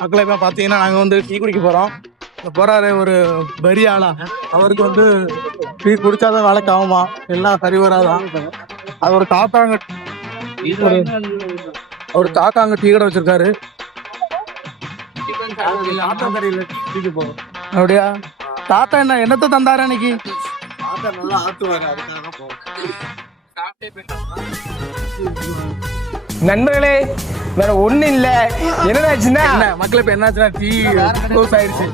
மக்களை இப்போ பார்த்தீங்கன்னா நாங்கள் வந்து டீ குடிக்க போகிறோம். போகிறாரு ஒரு பெரிய ஆளா, அவருக்கு வந்து டீ குடிச்சாதான் வேலைக்கு ஆகுமா, எல்லாம் சரி வராதான். அது ஒரு தாத்தாங்க டீ கடை வச்சிருக்காரு. அப்படியா? தாத்தா என்னத்தை தந்தாரு இன்னைக்கு? நல்லா ஆத்துவாங்க, அதுக்காக போவோம். நண்பர்களே, வேற ஒண்ணு இல்ல. என்னதாச்சுன்னா மக்கள் இப்ப என்னாச்சுன்னா டீ க்ளோஸ் ஆயிருச்சு.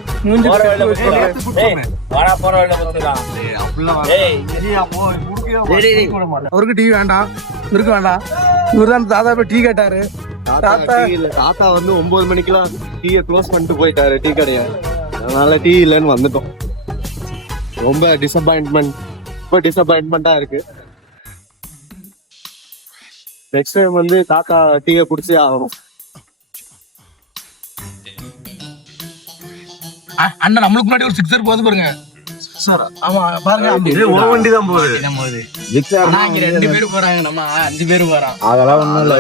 அவருக்கு டீ வேண்டாம், இவருக்கு வேண்டாம். இவரு தான் தாத்தா போய் டீ கேட்டாரு. தாத்தா வந்து 9 மணிக்கெல்லாம் டீயை க்ளோஸ் பண்ணிட்டு போயிட்டாரு டீ கடையை. அதனால டீ இல்லைன்னு வந்துட்டோம். ரொம்ப டிசப்பாயின்மெண்டா இருக்கு. நெக்ஸ்ட் டைம் வந்து தாத்தா டீயை குடிச்சே ஆகணும். அண்ணன் நம்மளுக்கு முன்னாடி ஒரு சிக்ஸர் போகுது பாருங்க சார். ஆமா பாருங்க, வண்டி தான் போகுது. 2 பேரு போறாங்க, நம்ம 5 பேரு போறோம். அதெல்லாம் ஒண்ணும் இல்ல,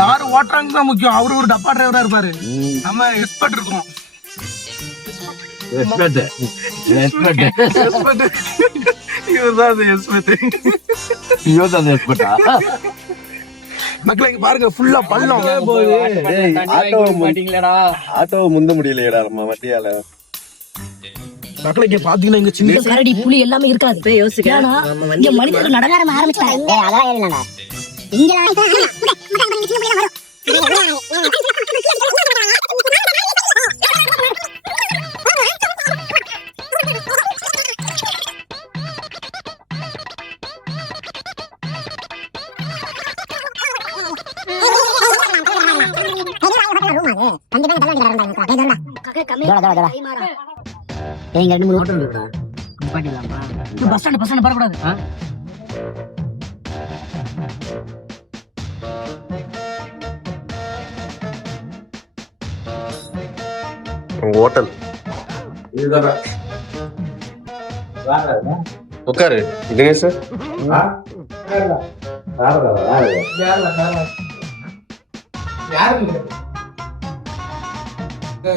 யாரு ஓட்டுறாங்க தான் முக்கியம். அவரு ஒரு டப்பா டிரைவரா இருப்பாரு, நம்ம எக்ஸ்பர்ட் இருக்கோம். மக்களுக்கு பாருங்க, ஃபுல்லா பள்ளம். ஆட்டோவை முந்த முடியலையடா நம்ம வண்டியால. மக்களுக்கு பாத்தீங்கன்னா இங்க சின்ன கரடி புலி எல்லாமே இருக்காது. யோசிக்கிறேன், இங்க மனிதர்கள் நடனம் ஆரம்பிச்சிட்டாங்க. ஹோட்டல் உட்காரு. இதுங்க சார்,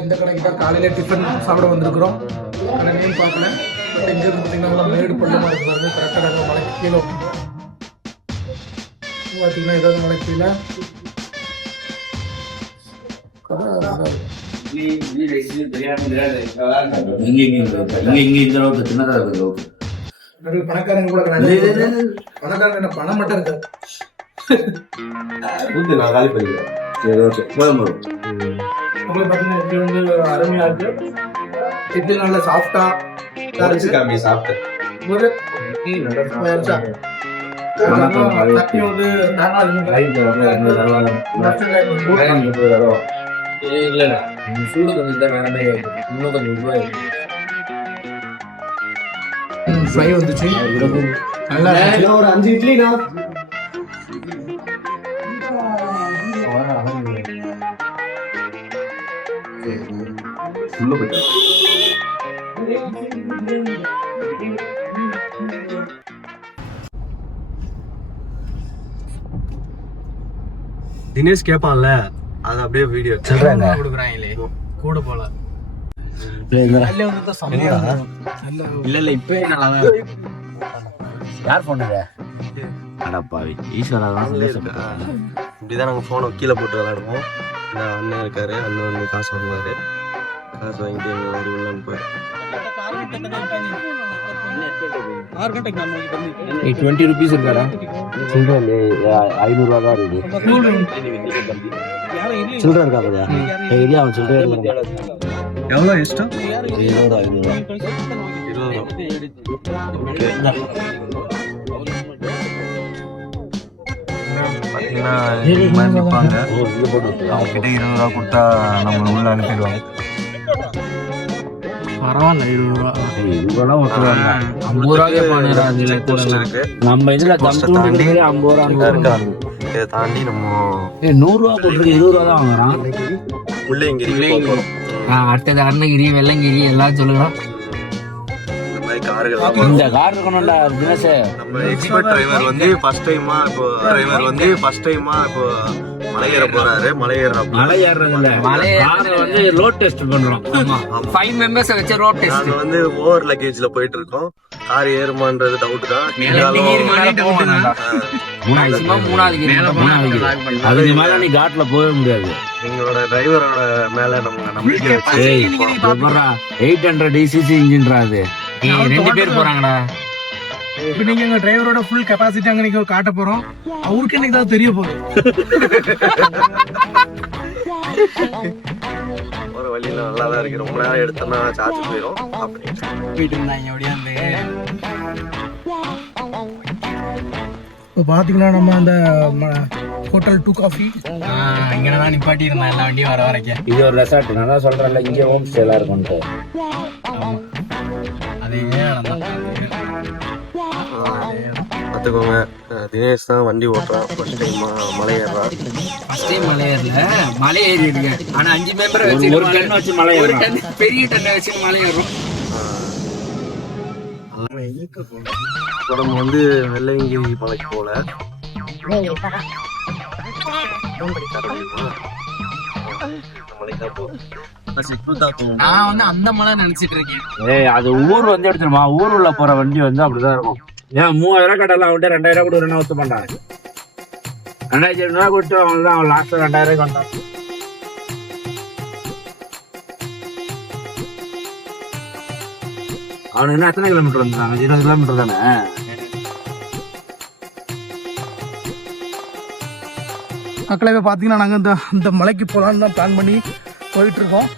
இந்த கடைக்கு தான் காலையில டிஃபன் சாப்பிட வந்திருக்கிறோம். ஆனால் நேம் பார்க்கல. பட் இங்க இருந்து பார்த்தீங்கன்னா மேடு பள்ளமா இருக்கு பாருங்க. கரெக்டாக மலைக்கு கீழே பார்த்தீங்கன்னா ஏதாவது மலைக்கு கீழே பணக்காரங்க கூட பணக்காரங்க என்ன பணம் மட்டும் இருக்காது. நான் காலி பண்ணிடுறேன். பார்த்தீங்கன்னா இப்படி வந்து அருமையா இருக்கு. இப்படி நல்ல சாஃப்டா காமி சாப்பிட்டேன். ஃப்ரை வந்துச்சு, நல்லா ஒரு 5 இட்லினா. தினேஷ் கேப்பான்ல, அது அப்படியே வீடியோ கொடுக்குறாங்களே கூட போல. இல்ல இப்பவே நல்லா யார் போனது? அடப்பாவி, ஈஸ்வரா தான் இப்படிதான் நாங்க போனை கீழே போட்டு விளையாடுவோம். அண்ணன் இருக்காரு, அண்ணன் வந்து காசு வாங்குவாரு. காசு வாங்கிட்டு ஒரு உள்ளன்னு போய் 20 rupees இருக்காடா. சில்லற 500 ரூபா தான் இருக்கு. சில்லற இருக்கா பாரு. ஏரியா அவன் சில்லற எவ்வளவு இஷ்டம்? 20 500. பாத்தீங்கன்னா நிப்பாங்க. அவங்க கிட்ட 20 ரூபா கொடுத்தா நம்ம உள்ள அனுப்பிடுவாங்க. பரவாயில்ல, 20 ரூபா. 20 ரூபா விட்டுருவாங்க. 50 ரூபாய்க்கே பண்ணுறாங்க. நம்ம இதுல 50 ரூபா இருக்காரு. இதை தாண்டி நம்ம 100 ரூபா போட்டுருக்கு, 20 ரூபா தான் வாங்குறான். முள்ளங்கிரி அடுத்தது அருணகிரி, வெள்ளங்கிரி எல்லாம் சொல்லலாம். இந்த மாதிரி கார்கள் இந்த கார் இருக்கணும்டா தினேஷ். நம்ம எக்ஸ்பர்ட் டிரைவர் வந்து ஃபர்ஸ்ட் டைமா இப்போ மலை ஏற போறாரு. மலை ஏறுறது இல்ல, காரை வந்து ரோட் டெஸ்ட் பண்றோம். 5 members வச்சு ரோட் டெஸ்ட். நாங்க வந்து ஓவர் லக்கேஜ்ல போயிட்டு இருக்கோம். கார் ஏறுமான்றது டவுட் தான். அதுக்கு மேல நீ காட்டுல போக முடியாது. எங்களோட டிரைவரோட மேல நம்ம நம்பிக்கை வச்சு 800cc இன்ஜின்ரா அது. நீங்க 2 பேர் போறாங்கடா. இப்போ நீங்க எங்க டிரைவரோட ஃபுல் கெப்பாசிட்டி அங்க நீங்க காட்ட போறோம். அவருக்கு இன்னைக்கு தான் தெரிய போகுது. ஒரு வழியில நல்லா தான் இருக்கு. ரொம்ப நேரம் எடுத்தோம்னா சார்ஜ் போயிடும். போயிட்டு இருந்தாங்க அப்படியே. இப்போ பாத்தீங்கன்னா நம்ம அந்த ஹோட்டல் 2 காஃபி இங்கதான் நிப்பாட்டி இருந்தேன் எல்லா வண்டியும் வர வரைக்கும். இது ஒரு ரெசார்ட். நான் தான் சொல்றேன்ல, இங்கே ஹோம் ஸ்டே எல்லாம் இருக்கும்ட்டு. அதே பார்த்துக்கோங்க. தினேஷ் தான் வண்டி ஓட்டுறான். ஃபர்ஸ்ட் டைம் மலை ஏறுறான். ஃபர்ஸ்ட் டைம் மலை ஏறல, மலை ஏறி இருக்கேன். ஆனா 5 மெம்பரை வச்சு ஒரு டன் வச்சு மலை ஒரு ஏறுறோம். டன் பெரிய டன்னை வச்சு மலை ஏறுறோம். இப்போ நம்ம வந்து வெள்ளையங்கிரி மலைக்கு போல. நான் வந்து அந்த மலை நினைச்சிட்டு இருக்கேன். அது ஊர் வந்து எடுத்துருமா, ஊர் உள்ள போற வண்டி வந்து அப்படிதான் இருக்கும். ஏன் 3000 கடலாம் அவன்ட்டு 2000 கொடுக்குறேன்னா ஒத்து பண்ணான். 2500 கொடுத்து அவன் தான் அவன் லாஸ்ட் 2000 கொண்டான். அவனுக்கு என்ன எத்தனை கிலோமீட்டர் வந்துட்டாங்க? 20 கிலோமீட்டர் தானே. மக்களை இப்போ பார்த்தீங்கன்னா நாங்கள் இந்த மலைக்கு போகலான்னு தான் பிளான் பண்ணி போயிட்டுருக்கோம்.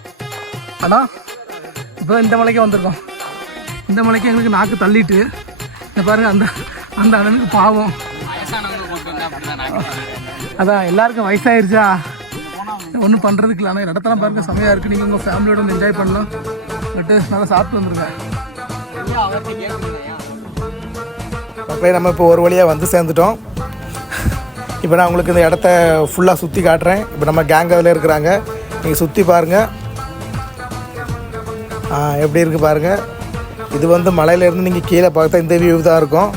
ஆனால் இப்போ இந்த மலைக்கே வந்திருக்கோம். இந்த மலைக்கு எங்களுக்கு நாக்கு தள்ளிட்டு இந்த பாருங்கள், அந்த அண்ணனுக்கு பாவம். அதான் எல்லாருக்கும் வயசாயிருச்சா, ஒன்றும் பண்ணுறதுக்கு இல்லை. ஆனால் இடத்தெல்லாம் பாருங்கள் செம்மையாக இருக்குது. நீங்கள் உங்கள் ஃபேமிலியோட வந்து என்ஜாய் பண்ணலாம். பட்டு நல்லா சாப்பிட்டு வந்துருக்கேன். அப்படியே நம்ம இப்போ ஒரு வழியாக வந்து சேர்ந்துட்டோம். இப்போ நான் உங்களுக்கு இந்த இடத்த ஃபுல்லாக சுற்றி காட்டுறேன். இப்போ நம்ம கேங் அதில் இருக்கிறாங்க. நீங்கள் சுற்றி பாருங்கள் எப்படி இருக்குது பாருங்கள். இது வந்து மலையிலேருந்து நீங்கள் கீழே பார்த்தா இந்த வியூ தான் இருக்கும்.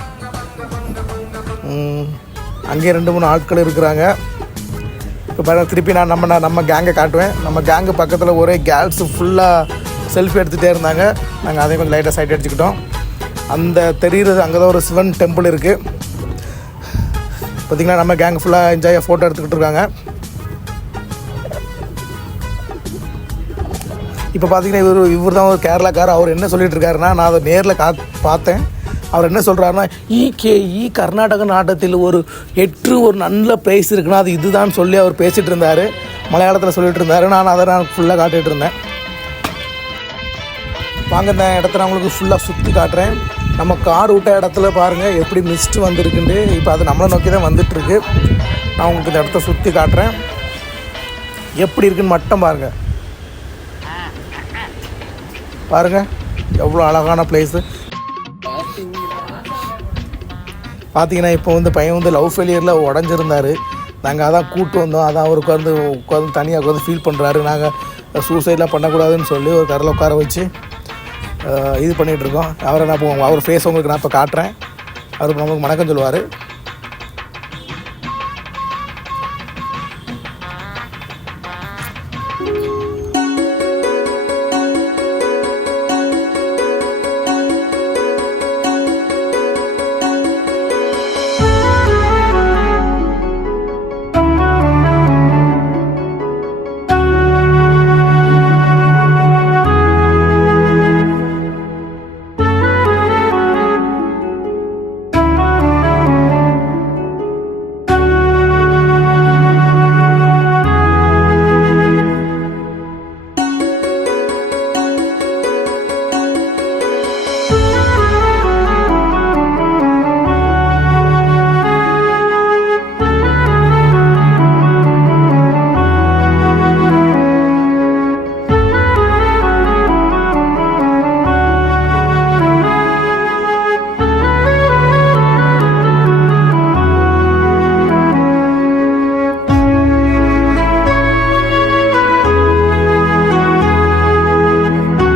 அங்கேயே 2-3 ஆட்கள் இருக்கிறாங்க. இப்போ பாருங்கள், திருப்பி நான் நம்ம கேங்கை காட்டுவேன். நம்ம கேங்கு பக்கத்தில் ஒரே கேர்ள்ஸு ஃபுல்லாக செல்ஃபி எடுத்துகிட்டே இருந்தாங்க. நாங்கள் அதையும் கொஞ்சம் லைட்டாக சைட் அடிச்சுக்கிட்டோம். அந்த தெரிகிறது அங்கே தான் ஒரு சிவன் டெம்பிள் இருக்குது. பார்த்திங்கன்னா நம்ம கேங் ஃபுல்லாக என்ஜாயாக ஃபோட்டோ எடுத்துக்கிட்டு இருக்காங்க. இப்போ பார்த்தீங்கன்னா இவர் தான் ஒரு கேரளாக்கார். அவர் என்ன சொல்லிட்டு இருக்காருன்னா, நான் அதை நேரில் பார்த்தேன். அவர் என்ன சொல்கிறாருன்னா, கர்நாடக நாட்டத்தில் ஒரு நல்ல பிளேஸ் இருக்குன்னா அது இதுதான் சொல்லி அவர் பேசிகிட்டு இருந்தார். மலையாளத்தில் சொல்லிட்டு இருந்தார். நான் ஃபுல்லாக காட்டிகிட்டு இருந்தேன். வாங்க, இந்த இடத்த நான் உங்களுக்கு ஃபுல்லாக சுற்றி காட்டுறேன். நம்ம கார் விட்ட இடத்துல பாருங்கள் எப்படி மிஸ்ட் வந்துருக்குண்டு. இப்போ அது நம்மளை நோக்கி தான் வந்துட்டுருக்கு. நான் உங்களுக்கு இந்த இடத்த சுற்றி காட்டுறேன். எப்படி இருக்குன்னு மட்டும் பாருங்கள். பாருங்கள் எவ்வளோ அழகான பிளேஸு. பார்த்தீங்கன்னா இப்போ வந்து பையன் வந்து லவ் ஃபெயிலியரில் உடஞ்சிருந்தார். நாங்கள் அதான் கூப்பிட்டு வந்தோம். அதான் அவருக்கு உட்காந்து தனியாக உட்காந்து ஃபீல் பண்ணுறாரு. நாங்கள் சூசைட்லாம் பண்ணக்கூடாதுன்னு சொல்லி ஒரு கரையில் உட்கார வச்சு இது பண்ணிகிட்ருக்கோம். அவர் ஃபேஸ் உங்களுக்கு நான் இப்போ காட்டுறேன். அவருக்கு நம்மளுக்கு வணக்கம் சொல்லுவார்.